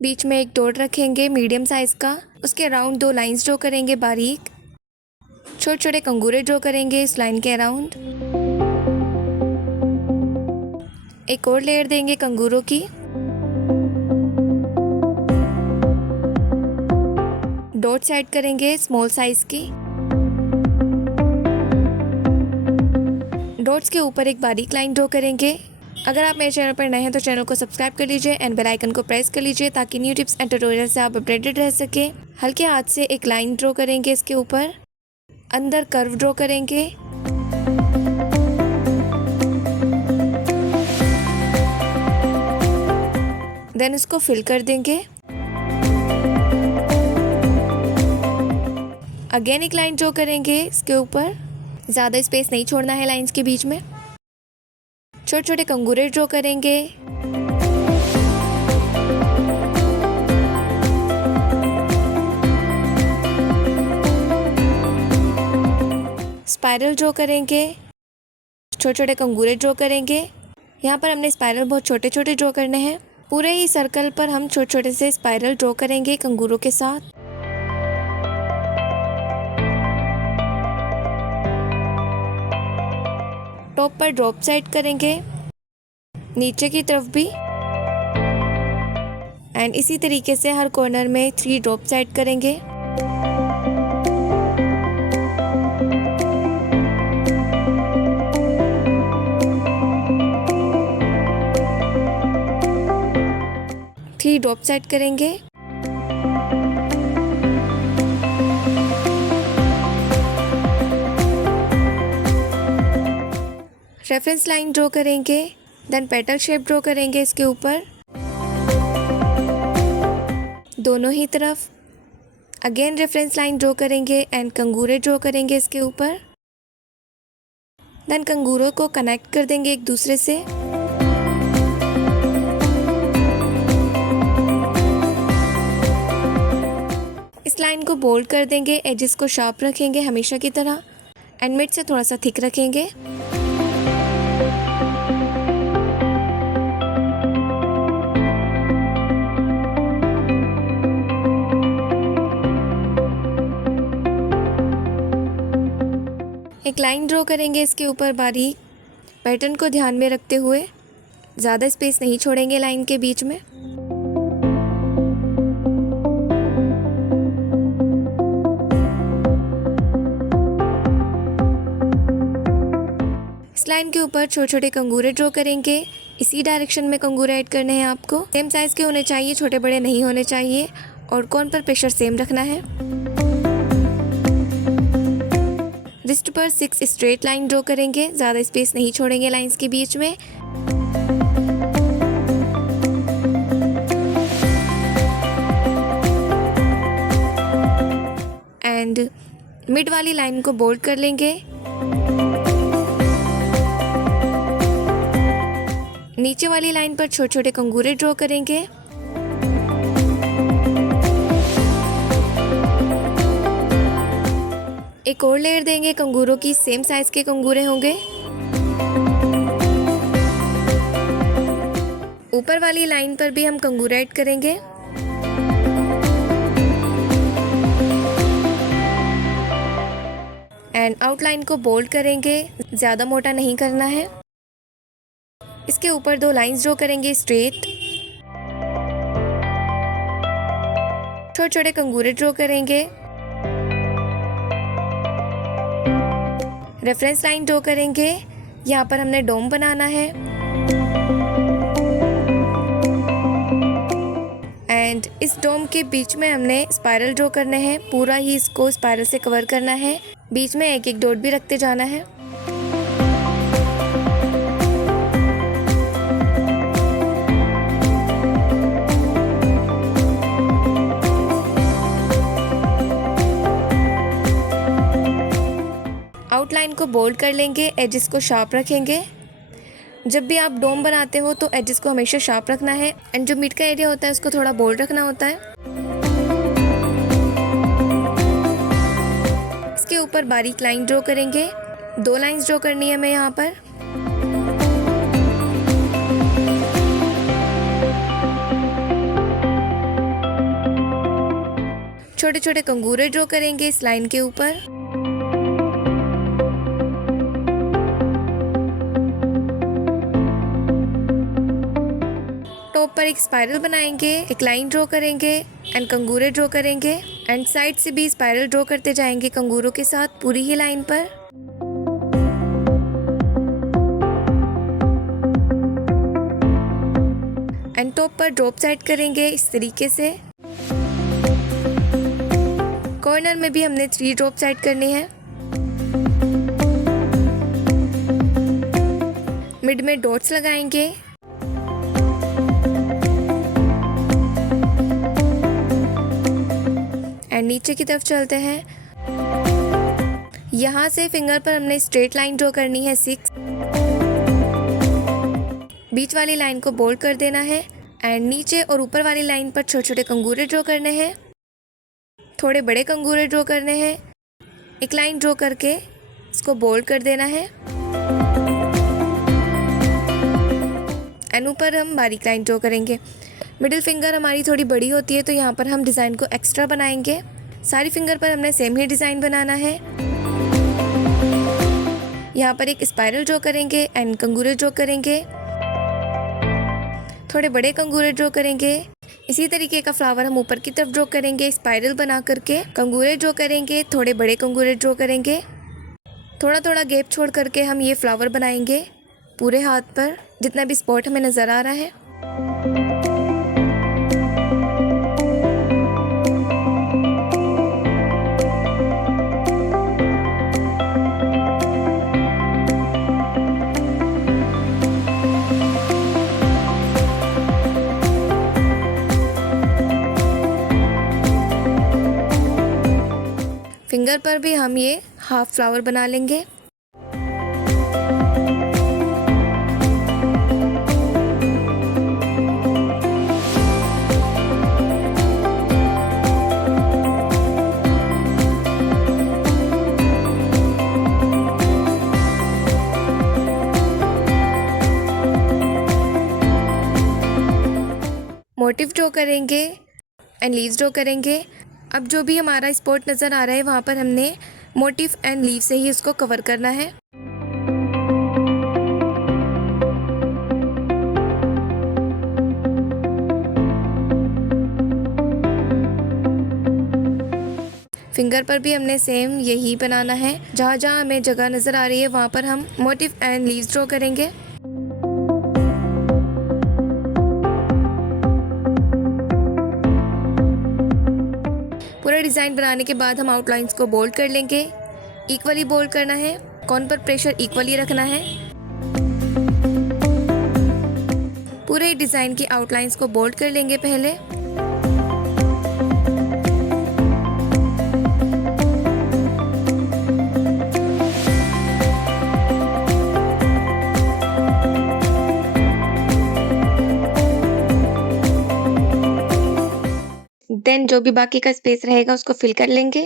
बीच में एक डॉट रखेंगे मीडियम साइज़ का, उसके अराउंड 2 लाइंस ड्रॉ करेंगे बारीक। छोटे छोटे कंगूरे ड्रॉ करेंगे इस लाइन के अराउंड। एक और लेयर देंगे कंगूरों की। डॉट्स ऐड करेंगे स्मॉल साइज़ की। डॉट्स के ऊपर एक बारीक लाइन ड्रॉ करेंगे। अगर आप मेरे चैनल पर नए हैं तो चैनल को सब्सक्राइब कर लीजिए एंड बेल आइकन को प्रेस कर लीजिए ताकि न्यू टिप्स एंड ट्यूटोरियल से आप अपडेटेड रह सके। हल्के हाथ से एक लाइन ड्रॉ करेंगे इसके ऊपर, अंदर कर्व ड्रॉ करेंगे। देन इसको फिल कर देंगे। अगेन एक लाइन ड्रॉ करेंगे इसके ऊपर, ज़्यादा स्पेस नहीं छोड़ना है लाइंस के बीच में। छोटे छोटे कंगूरे ड्रॉ करेंगे। स्पाइरल ड्रॉ करेंगे। छोटे छोटे कंगूरे ड्रॉ करेंगे। यहाँ पर हमने स्पाइरल बहुत छोटे छोटे ड्रॉ करने हैं। पूरे ही सर्कल पर हम छोटे छोटे से स्पाइरल ड्रॉ करेंगे कंगूरों के साथ। टॉप पर ड्रॉप सेट करेंगे, नीचे की तरफ भी, एंड इसी तरीके से हर कॉर्नर में 3 ड्रॉप सेट करेंगे। ड्रॉप सेट करेंगे। रेफरेंस लाइन ड्रॉ करेंगे, देन पेटल शेप ड्रॉ करेंगे इसके ऊपर दोनों ही तरफ। अगेन रेफरेंस लाइन ड्रॉ करेंगे एंड कंगूरे ड्रॉ करेंगे इसके ऊपर। देन कंगूरों को कनेक्ट कर देंगे एक दूसरे से। इस लाइन को बोल्ड कर देंगे, एजेस को शार्प रखेंगे हमेशा की तरह, एंड मिड से थोड़ा सा थिक रखेंगे। एक लाइन ड्रॉ करेंगे इसके ऊपर बारीक, पैटर्न को ध्यान में रखते हुए। ज़्यादा स्पेस नहीं छोड़ेंगे लाइन के बीच में। लाइन के ऊपर छोटे छोटे कंगूरे ड्रॉ करेंगे। इसी डायरेक्शन में कंगूरे ऐड करने हैं आपको। सेम साइज़ के होने चाहिए, छोटे बड़े नहीं होने चाहिए, और कॉर्न पर प्रेशर सेम रखना है। रिस्ट पर 6 स्ट्रेट लाइन ड्रॉ करेंगे, ज़्यादा स्पेस नहीं छोड़ेंगे लाइंस के बीच में। एंड मिड वाली लाइन को बोल्ड कर लेंगे। नीचे वाली लाइन पर छोटे छोटे कंगूरे ड्रॉ करेंगे। एक और लेयर देंगे कंगूरों की, सेम साइज के कंगूरे होंगे। ऊपर वाली लाइन पर भी हम कंगूरे ऐड करेंगे। एंड आउटलाइन को बोल्ड करेंगे, ज़्यादा मोटा नहीं करना है। इसके ऊपर 2 लाइंस ड्रॉ करेंगे स्ट्रेट। छोटे छोटे कंगूरे ड्रॉ करेंगे। रेफरेंस लाइन ड्रॉ करेंगे, यहाँ पर हमने डोम बनाना है। एंड इस डोम के बीच में हमने स्पाइरल ड्रॉ करने हैं। पूरा ही इसको स्पाइरल से कवर करना है। बीच में एक एक डॉट भी रखते जाना है। आउटलाइन को बोल्ड कर लेंगे, एजेस को शार्प रखेंगे। जब भी आप डोम बनाते हो तो एजेस को हमेशा शार्प रखना है, एंड जो मिड का एरिया होता है उसको थोड़ा बोल्ड रखना होता है। इसके ऊपर बारीक लाइन ड्रॉ करेंगे। 2 लाइंस ड्रॉ करनी है हमें यहाँ पर। छोटे छोटे कंगूरे ड्रॉ करेंगे इस लाइन के ऊपर। टॉप पर एक स्पाइरल बनाएंगे, एक लाइन ड्रॉ करेंगे एंड कंगूरे ड्रॉ करेंगे एंड साइड से भी स्पाइरल ड्रॉ करते जाएंगे कंगूरों के साथ पूरी ही लाइन पर। एंड टॉप पर ड्रॉप सेट करेंगे इस तरीके से। कॉर्नर में भी हमने 3 ड्रॉप सेट करने हैं। मिड में डॉट्स लगाएंगे एंड नीचे की तरफ चलते हैं। यहाँ से फिंगर पर हमने स्ट्रेट लाइन ड्रॉ करनी है 6। बीच वाली लाइन को बोल्ड कर देना है एंड नीचे और ऊपर वाली लाइन पर छोटे छोटे कंगूरे ड्रॉ करने हैं, थोड़े बड़े कंगूरे ड्रॉ करने हैं। एक लाइन ड्रॉ करके इसको बोल्ड कर देना है एंड ऊपर हम बारीक लाइन ड्रॉ करेंगे। मिडिल फिंगर हमारी थोड़ी बड़ी होती है तो यहाँ पर हम डिज़ाइन को एक्स्ट्रा बनाएंगे। सारी फिंगर पर हमने सेम ही डिज़ाइन बनाना है। यहाँ पर एक स्पाइरल ड्रॉ करेंगे एंड कंगूरे ड्रॉ करेंगे, थोड़े बड़े कंगूरे ड्रॉ करेंगे। इसी तरीके का फ्लावर हम ऊपर की तरफ ड्रॉ करेंगे स्पाइरल बना करके। कंगूरे ड्रॉ करेंगे, थोड़े बड़े कंगूरे ड्रॉ करेंगे। थोड़ा थोड़ा गैप छोड़ करके हम ये फ्लावर बनाएंगे पूरे हाथ पर जितना भी स्पॉट हमें नज़र आ रहा है। फिंगर पर भी हम ये हाफ फ्लावर बना लेंगे। मोटिव ड्रॉ करेंगे एंड लीव्स ड्रॉ करेंगे। अब जो भी हमारा स्पॉट नज़र आ रहा है वहाँ पर हमने मोटिव एंड लीव से ही उसको कवर करना है। फिंगर पर भी हमने सेम यही बनाना है। जहाँ जहाँ हमें जगह नज़र आ रही है वहाँ पर हम मोटिव एंड लीव्स ड्रॉ करेंगे। पूरा डिज़ाइन बनाने के बाद हम आउटलाइंस को बोल्ड कर लेंगे। इक्वली बोल्ड करना है, कॉर्नर पर प्रेशर इक्वली रखना है। पूरे डिज़ाइन की आउटलाइंस को बोल्ड कर लेंगे पहले। देन जो भी बाकी का स्पेस रहेगा उसको फिल कर लेंगे।